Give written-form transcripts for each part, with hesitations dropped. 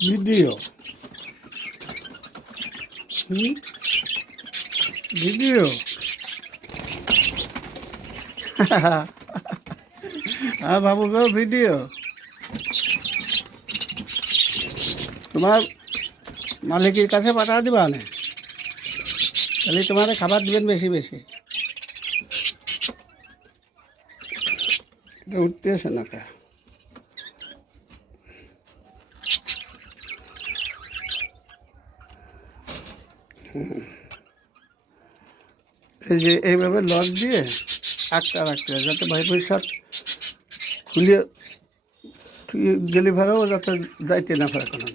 Video video হ্যাঁ বাবু গো ভিডিও তোমার মালিকের কাছে পাঠা দিবা না তাহলে তোমার খাবার দিবেন বেশি বেশি উঠতে আসে না কা এই যে এইভাবে লক দিয়ে রাখতে হয় যাতে ভাইপের সাথ খুলিয়ে ডেলিভারও যাতে যাইতে না পারে কোনো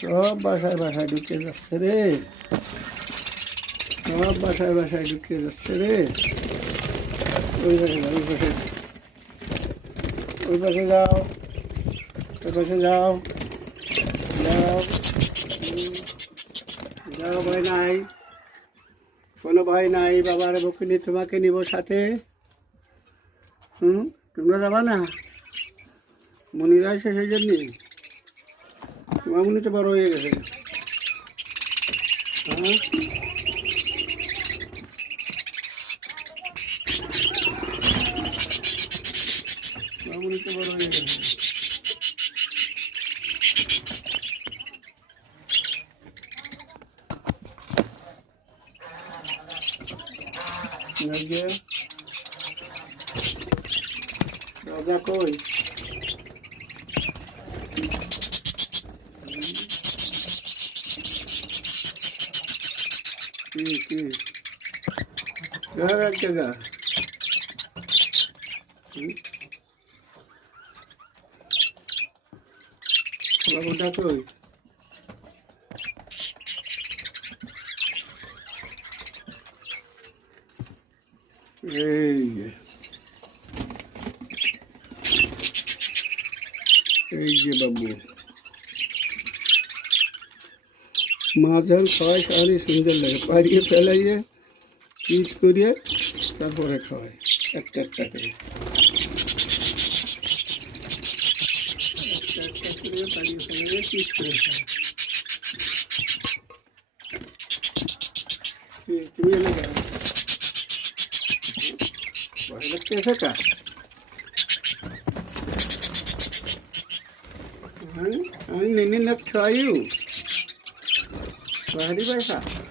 সব বাসায় ঢুকে যাচ্ছে রে সব বাসায় ঢুকে যাচ্ছে রে ওই পাশে যাও ওই পাশে যাও যাও যাও ভয় নাই কোনো ভয় নাই বাবার বকুনি তোমাকে নিব সাথে তোমরা যাবা না মনিরা এসে সেই জন্যে তোমার মনে তো বড় হয়ে গেছে হ্যাঁ তোমার মনে তো বড় হয়ে গেছে রাজা কই কি এক জায়গা বাবুটা কই এই যে বাবু মাছ যখন খাওয়াই খাওয়ালে সুন্দর লাগে পাড়িয়ে ফেলাইয়ে পিস করিয়ে তারপরে খাওয়াই একটা করে পাড়িয়ে ফেলাইয়ে পিস করে খাওয়াই তুমি এনে গেল ভয় লাগতে এসে কা I'm not try you. Where do I